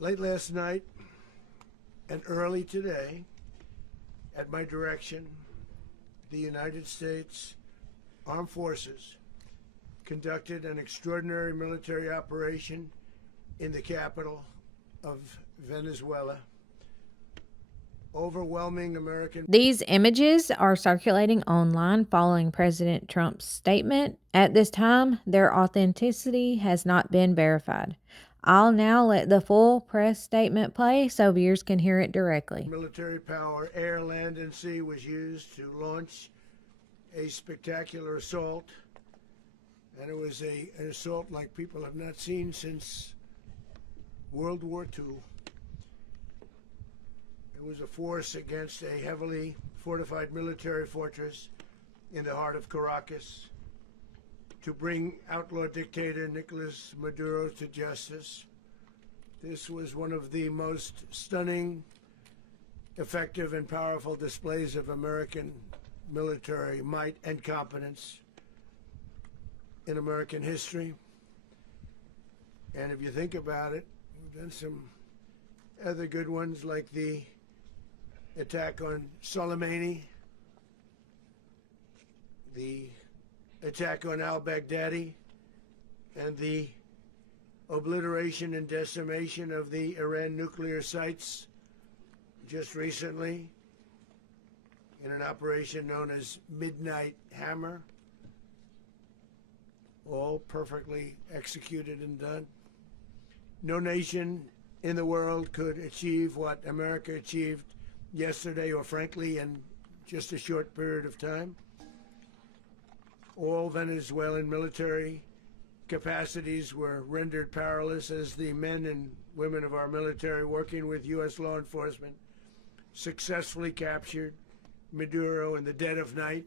Late last night and early today, at my direction, the United States Armed Forces conducted an extraordinary military operation in the capital of Venezuela. Overwhelming American. These images are circulating online following President Trump's statement. At this time, their authenticity has not been verified. I'll now let the full press statement play so viewers can hear it directly. Military power, air, land, and sea, was used to launch a spectacular assault. And it was an assault like people have not seen since World War II. It was a force against a heavily fortified military fortress in the heart of Caracas to bring outlaw dictator Nicolas Maduro to justice. This was one of the most stunning, effective, and powerful displays of American military might and competence in American history. And if you think about it, we've done some other good ones, like the attack on Soleimani, the attack on al-Baghdadi, and the obliteration and decimation of the Iran nuclear sites just recently in an operation known as Midnight Hammer, all perfectly executed and done. No nation in the world could achieve what America achieved yesterday, or frankly, in just a short period of time. All Venezuelan military capacities were rendered powerless as the men and women of our military, working with U.S. law enforcement, successfully captured Maduro in the dead of night.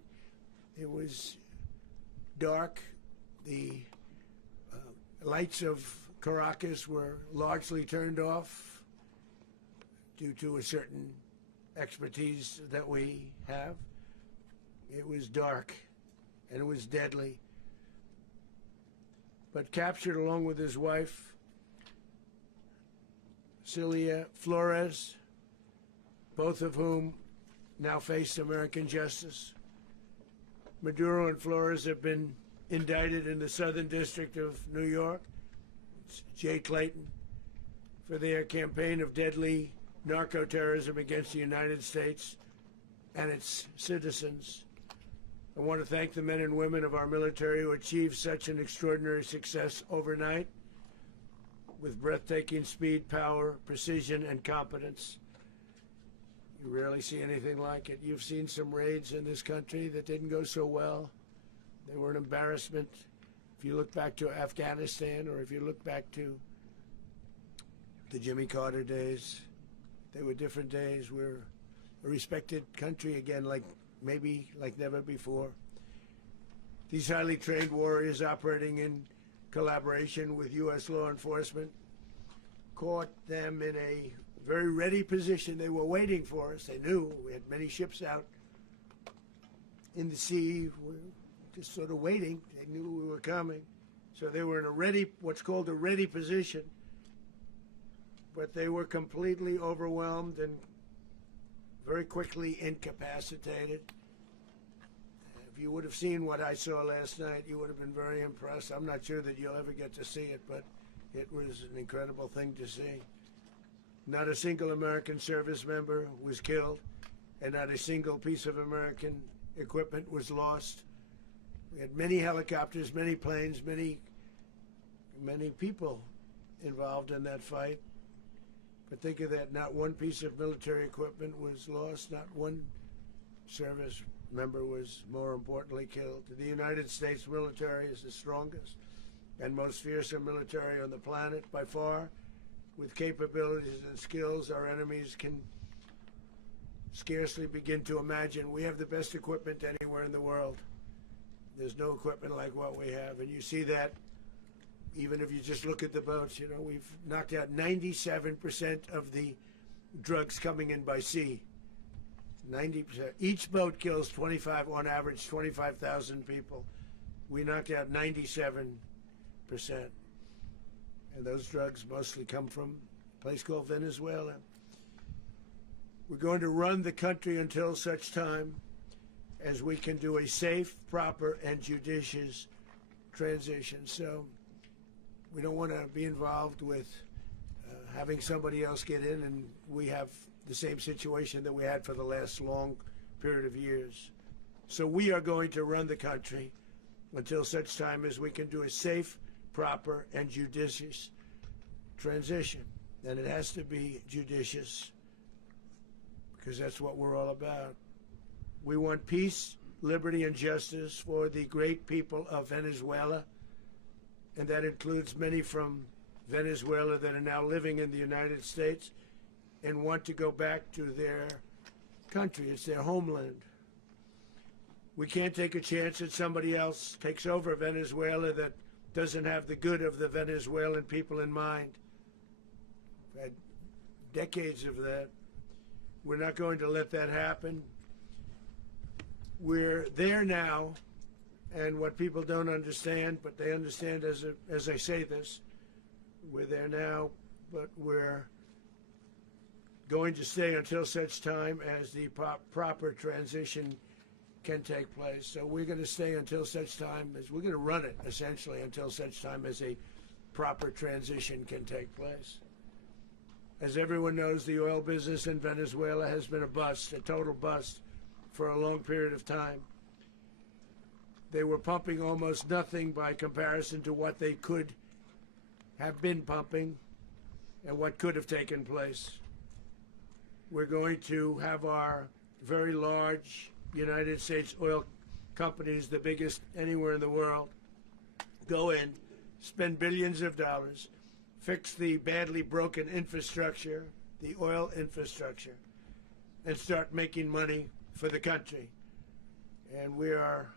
It was dark. The lights of Caracas were largely turned off due to a certain expertise that we have. It was dark and it was deadly. But captured along with his wife, Celia Flores, both of whom now face American justice. Maduro and Flores have been indicted in the Southern District of New York, Jay Clayton, for their campaign of deadly narco-terrorism against the United States and its citizens. I want to thank the men and women of our military who achieved such an extraordinary success overnight with breathtaking speed, power, precision, and competence. You rarely see anything like it. You've seen some raids in this country that didn't go so well. They were an embarrassment. If you look back to Afghanistan, or if you look back to the Jimmy Carter days, they were different days. We're a respected country again, like never before. These highly trained warriors, operating in collaboration with U.S. law enforcement, caught them in a very ready position. They were waiting for us. They knew we had many ships out in the sea, just sort of waiting. They knew we were coming. So they were in a ready, what's called a ready position. But they were completely overwhelmed and very quickly incapacitated. If you would have seen what I saw last night, you would have been very impressed. I'm not sure that you'll ever get to see it, but it was an incredible thing to see. Not a single American service member was killed, and not a single piece of American equipment was lost. We had many helicopters, many planes, many people involved in that fight. But think of that, not one piece of military equipment was lost, not one service member was, more importantly, killed. The United States military is the strongest and most fearsome military on the planet by far, with capabilities and skills our enemies can scarcely begin to imagine. We have the best equipment anywhere in the world. There's no equipment like what we have, and you see that even if you just look at the boats. You know, we've knocked out 97% of the drugs coming in by sea. 90%. Each boat kills on average, 25,000 people. We knocked out 97%. And those drugs mostly come from place called Venezuela. We're going to run the country until such time as we can do a safe, proper, and judicious transition. So we don't want to be involved with having somebody else get in and we have the same situation that we had for the last long period of years. So we are going to run the country until such time as we can do a safe, proper, and judicious transition. And it has to be judicious because that's what we're all about. We want peace, liberty, and justice for the great people of Venezuela, and that includes many from Venezuela that are now living in the United States and want to go back to their country. It's their homeland. We can't take a chance that somebody else takes over Venezuela that doesn't have the good of the Venezuelan people in mind. We've had decades of that. We're not going to let that happen. We're there now, and what people don't understand, but they understand as I say this, we're there now, but we're going to stay until such time as the proper transition can take place. So we're going to stay until such time as we're going to run it, essentially, until such time as a proper transition can take place. As everyone knows, the oil business in Venezuela has been a bust, a total bust, for a long period of time. They were pumping almost nothing by comparison to what they could have been pumping and what could have taken place. We're going to have our very large United States oil companies, the biggest anywhere in the world, go in, spend billions of dollars, fix the badly broken infrastructure, the oil infrastructure, and start making money for the country. And we are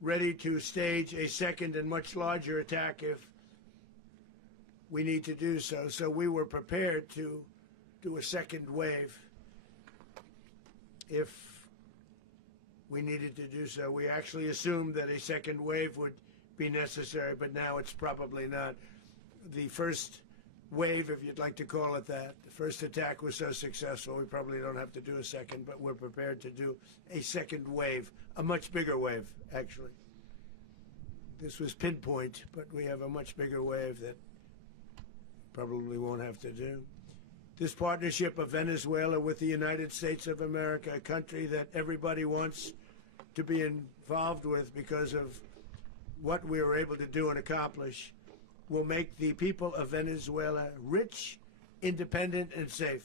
ready to stage a second and much larger attack if we need to do so. So we were prepared to do a second wave if we needed to do so. We actually assumed that a second wave would be necessary, but now it's probably not. The first wave, if you'd like to call it that, the first attack was so successful, we probably don't have to do a second, but we're prepared to do a second wave, a much bigger wave, actually. This was pinpoint, but we have a much bigger wave that probably won't have to do. This partnership of Venezuela with the United States of America, a country that everybody wants to be involved with because of what we were able to do and accomplish, will make the people of Venezuela rich, independent, and safe.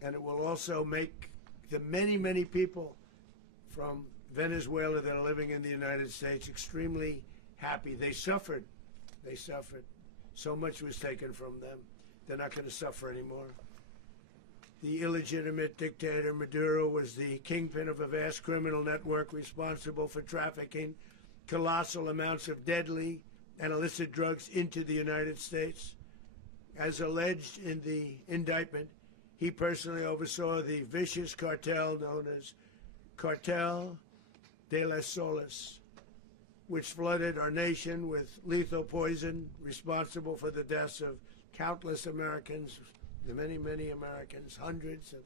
And it will also make the many, many people from Venezuela that are living in the United States extremely happy. They suffered. They suffered. So much was taken from them. They're not going to suffer anymore. The illegitimate dictator Maduro was the kingpin of a vast criminal network responsible for trafficking colossal amounts of deadly and illicit drugs into the United States. As alleged in the indictment, he personally oversaw the vicious cartel known as Cartel de las Solas, which flooded our nation with lethal poison, responsible for the deaths of countless Americans, many, many Americans. Hundreds of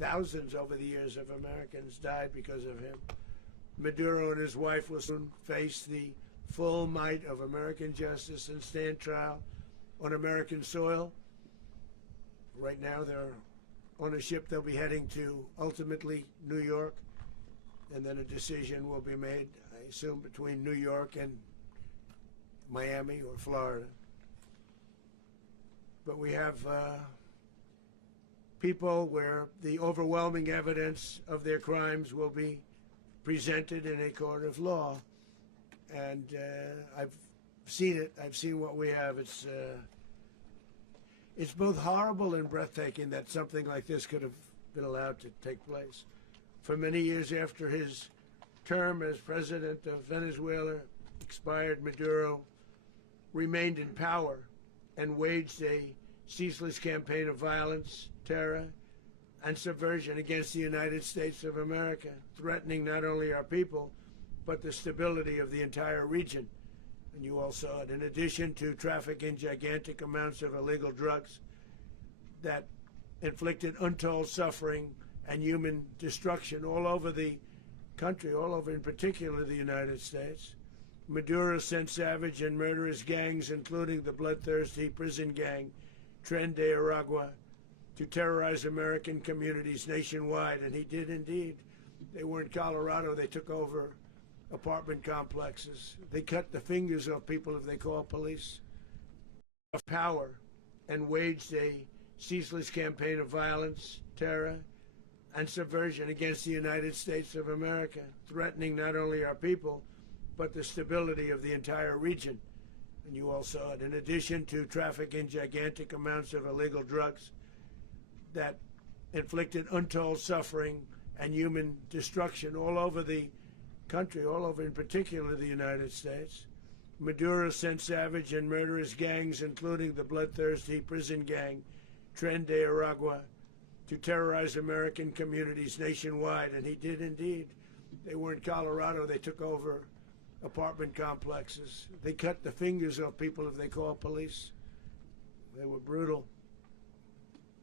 thousands over the years of Americans died because of him. Maduro and his wife will soon face the full might of American justice and stand trial on American soil. Right now they're on a ship. They'll be heading to ultimately New York, and then a decision will be made, I assume, between New York and Miami or Florida. But we have people where the overwhelming evidence of their crimes will be presented in a court of law. And I've seen it. I've seen what we have. It's both horrible and breathtaking that something like this could have been allowed to take place. For many years after his term as president of Venezuela expired, Maduro remained in power and waged a ceaseless campaign of violence, terror, and subversion against the United States of America, threatening not only our people, but the stability of the entire region. And you all saw it. In addition to trafficking gigantic amounts of illegal drugs, that inflicted untold suffering and human destruction all over the country, all over in particular the United States. Maduro sent savage and murderous gangs, including the bloodthirsty prison gang Tren de Aragua, to terrorize American communities nationwide, and he did indeed. They were in Colorado. They took over apartment complexes. They cut the fingers off people if they call police. Of power, and waged a ceaseless campaign of violence, terror, and subversion against the United States of America, threatening not only our people, but the stability of the entire region. And you all saw it. In addition to trafficking gigantic amounts of illegal drugs that inflicted untold suffering and human destruction all over the country, all over in particular the United States. Maduro sent savage and murderous gangs, including the bloodthirsty prison gang Tren de Aragua, to terrorize American communities nationwide, and he did indeed. They were in Colorado. They took over apartment complexes. They cut the fingers off people if they call police. They were brutal,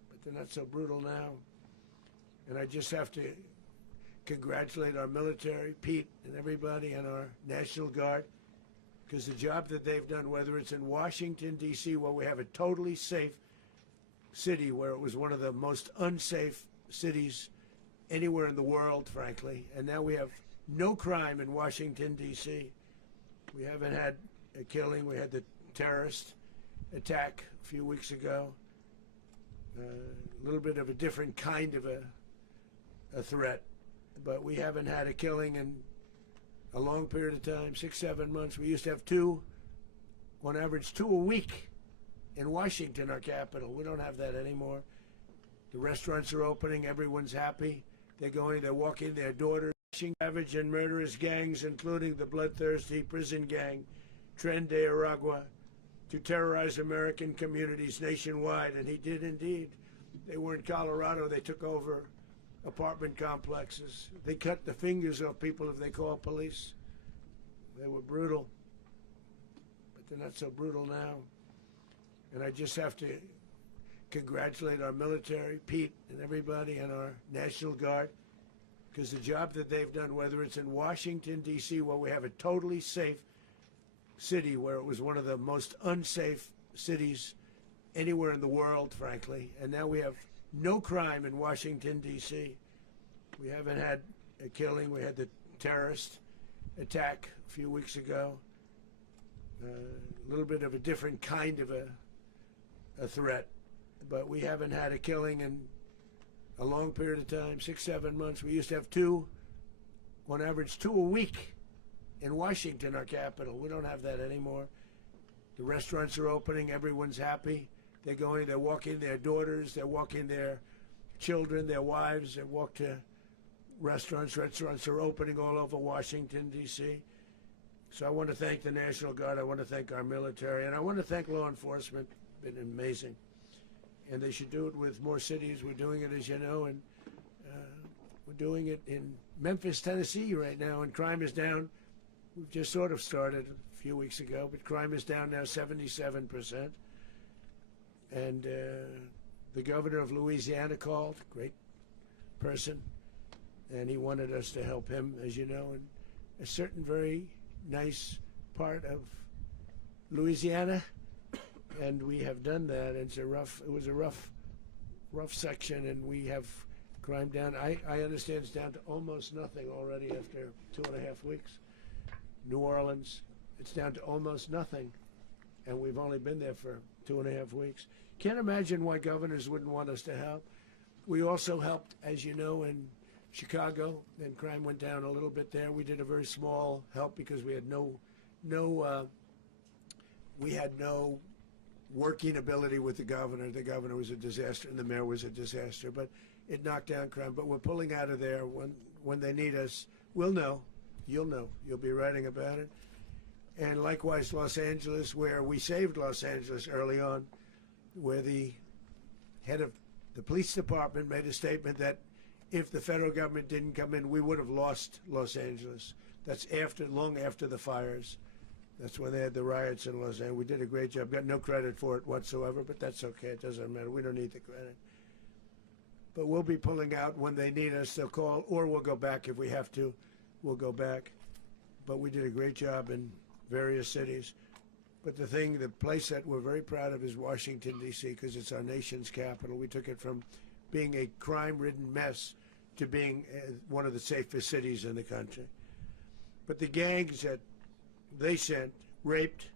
but they're not so brutal now. And I just have to congratulate our military, Pete and everybody, and our National Guard, because the job that they've done, whether it's in Washington, D.C., where we have a totally safe city, where it was one of the most unsafe cities anywhere in the world, frankly, and now we have no crime in Washington, D.C. We haven't had a killing. We had the terrorist attack a few weeks ago. A little bit of a different kind of a threat, but we haven't had a killing in a long period of time, 6, 7 months. We used to have two, on average, 2 a week in Washington, our capital. We don't have that anymore. The restaurants are opening. Everyone's happy. They're walking their daughters. Savage and murderous gangs, including the bloodthirsty prison gang Tren de Aragua, to terrorize American communities nationwide, and he did indeed. They were in Colorado. They took over apartment complexes. They cut the fingers off people if they call police. They were brutal, but they're not so brutal now. And I just have to congratulate our military, Pete and everybody, and our National Guard, because the job that they've done, whether it's in Washington, D.C., where we have a totally safe city, where it was one of the most unsafe cities anywhere in the world, frankly, and now we have no crime in Washington, D.C. We haven't had a killing. We had the terrorist attack a few weeks ago. A little bit of a different kind of a threat, but we haven't had a killing in a long period of time, 6, 7 months. We used to have two, on average, 2 a week in Washington, our capital. We don't have that anymore. The restaurants are opening. Everyone's happy. They're walking their daughters. They're walking their children, their wives. They walk to restaurants. Restaurants are opening all over Washington, D.C. So I want to thank the National Guard. I want to thank our military. And I want to thank law enforcement. Been amazing. And they should do it with more cities. We're doing it, as you know, and we're doing it in Memphis, Tennessee right now, and crime is down. We've just sort of started a few weeks ago, but crime is down now 77%. And the governor of Louisiana called, great person, and he wanted us to help him, as you know, in a certain very nice part of Louisiana. And we have done that. It was a rough section, and we have crime down. I understand it's down to almost nothing already after 2.5 weeks. New Orleans, it's down to almost nothing, and we've only been there for 2.5 weeks. Can't imagine why governors wouldn't want us to help. We also helped, as you know, in Chicago, and crime went down a little bit there. We did a very small help because we had no working ability with the governor. The governor was a disaster, and the mayor was a disaster, but it knocked down crime. But we're pulling out of there. When they need us, we'll know. You'll know. You'll be writing about it. And likewise, Los Angeles, where we saved Los Angeles early on, where the head of the police department made a statement that if the federal government didn't come in, we would have lost Los Angeles. That's long after the fires. That's when they had the riots in Los Angeles. We did a great job. Got no credit for it whatsoever, but that's okay. It doesn't matter. We don't need the credit. But we'll be pulling out when they need us. They'll call, or we'll go back if we have to. We'll go back. But we did a great job in various cities. But the place that we're very proud of is Washington, D.C., because it's our nation's capital. We took it from being a crime-ridden mess to being one of the safest cities in the country. But the gangs that they sent raped,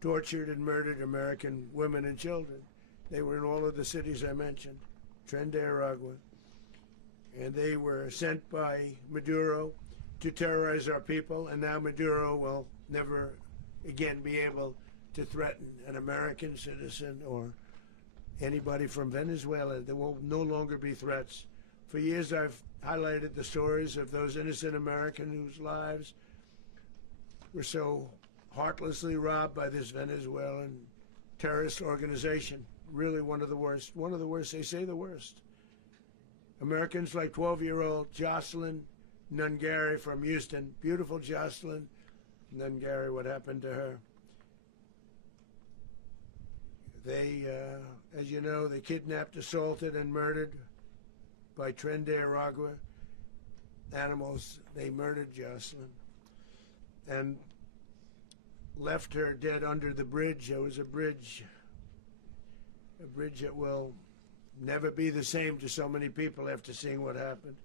tortured, and murdered American women and children. They were in all of the cities I mentioned, Tren de Aragua. And they were sent by Maduro to terrorize our people, and now Maduro will never again be able to threaten an American citizen or anybody from Venezuela. There will no longer be threats. For years I've highlighted the stories of those innocent Americans whose lives were so heartlessly robbed by this Venezuelan terrorist organization. Really one of the worst. One of the worst, they say the worst. Americans like 12-year-old Jocelyn Nungary from Houston. Beautiful Jocelyn Nungary, what happened to her? They, as you know, they kidnapped, assaulted, and murdered by Tren de Aragua animals. They murdered Jocelyn and left her dead under the bridge. There was a bridge that will never be the same to so many people after seeing what happened.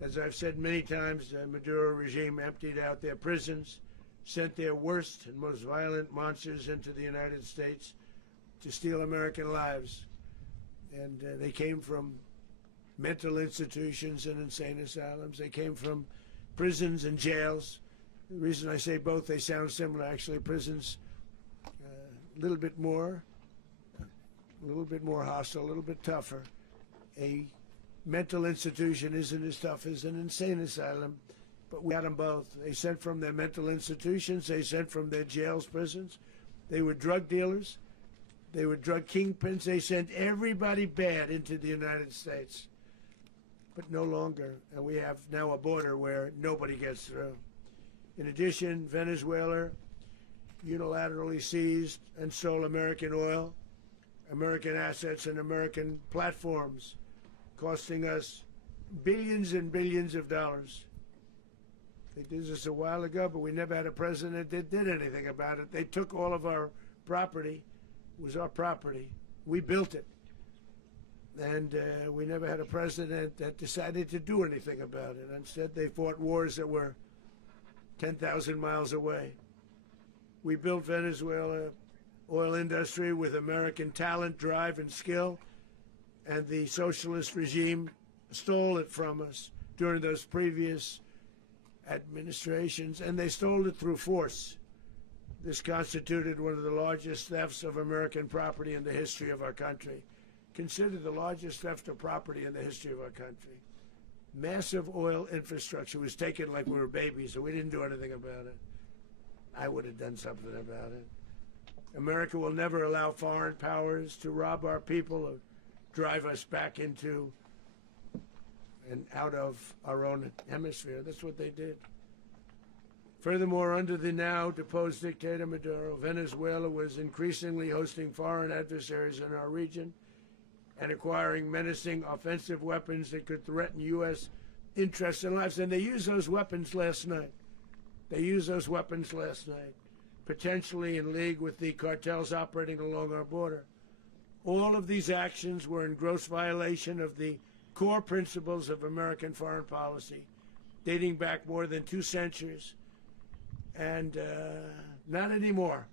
As I've said many times, the Maduro regime emptied out their prisons, sent their worst and most violent monsters into the United States to steal American lives. And they came from mental institutions and insane asylums. They came from prisons and jails. The reason I say both, they sound similar. Actually, prisons a little bit more hostile, a little bit tougher. A mental institution isn't as tough as an insane asylum, but we had them both. They sent from their mental institutions, they sent from their jails, prisons. They were drug dealers, they were drug kingpins, they sent everybody bad into the United States. But no longer, and we have now a border where nobody gets through. In addition, Venezuela unilaterally seized and sold American oil, American assets, and American platforms, costing us billions and billions of dollars. They did this a while ago, but we never had a president that did anything about it. They took all of our property. It was our property. We built it. And we never had a president that decided to do anything about it. Instead, they fought wars that were 10,000 miles away. We built Venezuela oil industry with American talent, drive, and skill, and the socialist regime stole it from us during those previous administrations, and they stole it through force. This constituted one of the largest thefts of American property in the history of our country. Considered the largest theft of property in the history of our country. Massive oil infrastructure was taken like we were babies, and we didn't do anything about it. I would have done something about it. America will never allow foreign powers to rob our people or drive us back into and out of our own hemisphere. That's what they did. Furthermore, under the now deposed dictator Maduro, Venezuela was increasingly hosting foreign adversaries in our region and acquiring menacing offensive weapons that could threaten U.S. interests and lives. And they used those weapons last night. Potentially in league with the cartels operating along our border. All of these actions were in gross violation of the core principles of American foreign policy, dating back more than 2 centuries. And not anymore.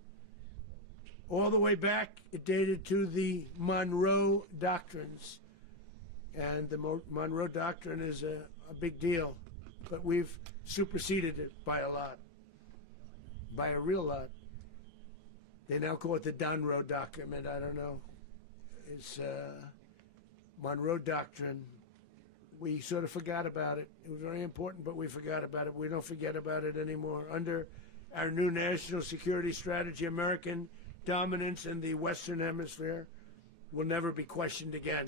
All the way back, it dated to the Monroe Doctrines. And the Monroe Doctrine is a big deal, but we've superseded it by a lot, by a real lot. They now call it the Monroe Document. I don't know. It's Monroe Doctrine. We sort of forgot about it. It was very important, but we forgot about it. We don't forget about it anymore. Under our new national security strategy, American dominance in the Western Hemisphere will never be questioned again.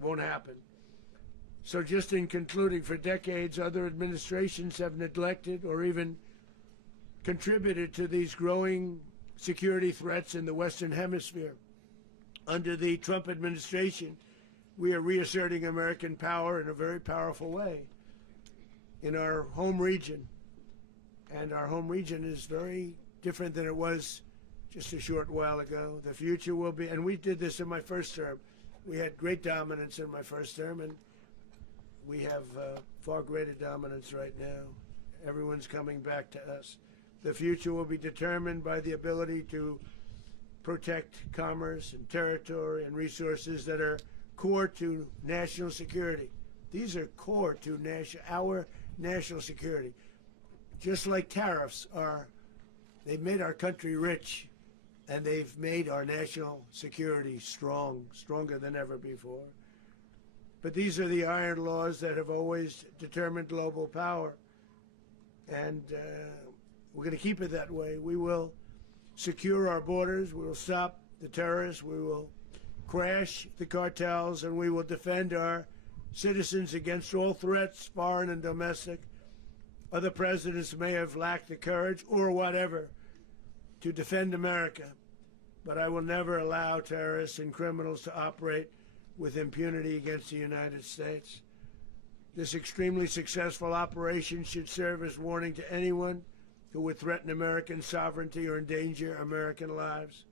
Won't happen. So just in concluding, for decades, other administrations have neglected or even contributed to these growing security threats in the Western Hemisphere. Under the Trump administration, we are reasserting American power in a very powerful way in our home region. And our home region is very different than it was just a short while ago. The future will be, and we did this in my first term. We had great dominance in my first term, and we have far greater dominance right now. Everyone's coming back to us. The future will be determined by the ability to protect commerce and territory and resources that are core to national security. These are core to our national security. Just like tariffs are, they've made our country rich, and they've made our national security stronger than ever before. But these are the iron laws that have always determined global power, and we're going to keep it that way. We will secure our borders, we will stop the terrorists, we will crash the cartels, and we will defend our citizens against all threats, foreign and domestic. Other presidents may have lacked the courage or whatever to defend America, but I will never allow terrorists and criminals to operate with impunity against the United States. This extremely successful operation should serve as warning to anyone who would threaten American sovereignty or endanger American lives.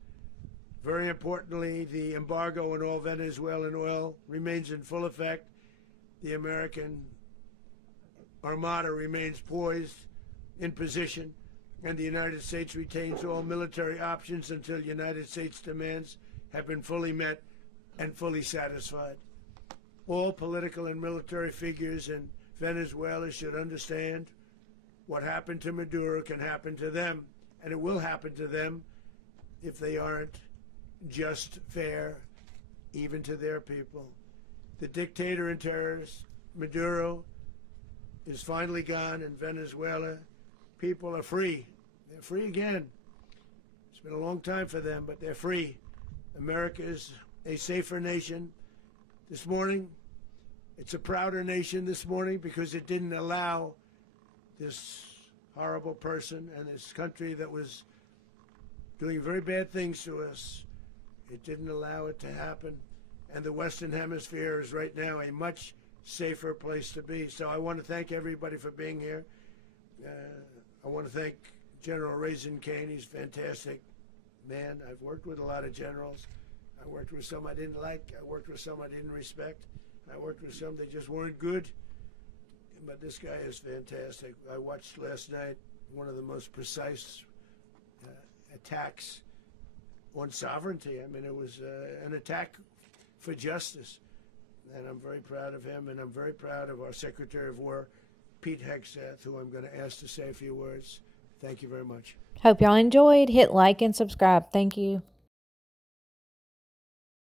Very importantly, the embargo on all Venezuelan oil remains in full effect. The American Armada remains poised in position, and the United States retains all military options until United States demands have been fully met and fully satisfied. All political and military figures in Venezuela should understand what happened to Maduro can happen to them, and it will happen to them if they aren't just fair, even to their people. The dictator and terrorist, Maduro, is finally gone in Venezuela. People are free. They're free again. It's been a long time for them, but they're free. America is a safer nation. This morning, it's a prouder nation this morning because it didn't allow this horrible person and this country that was doing very bad things to us. It didn't allow it to happen. And the Western Hemisphere is right now a much safer place to be. So I want to thank everybody for being here. I want to thank General Raisin Kane. He's a fantastic man. I've worked with a lot of generals. I worked with some I didn't like. I worked with some I didn't respect. I worked with some that just weren't good. But this guy is fantastic. I watched last night one of the most precise attacks on sovereignty. I mean, it was an attack for justice. And I'm very proud of him, and I'm very proud of our Secretary of War, Pete Hegseth, who I'm going to ask to say a few words. Thank you very much. Hope y'all enjoyed. Hit like and subscribe. Thank you.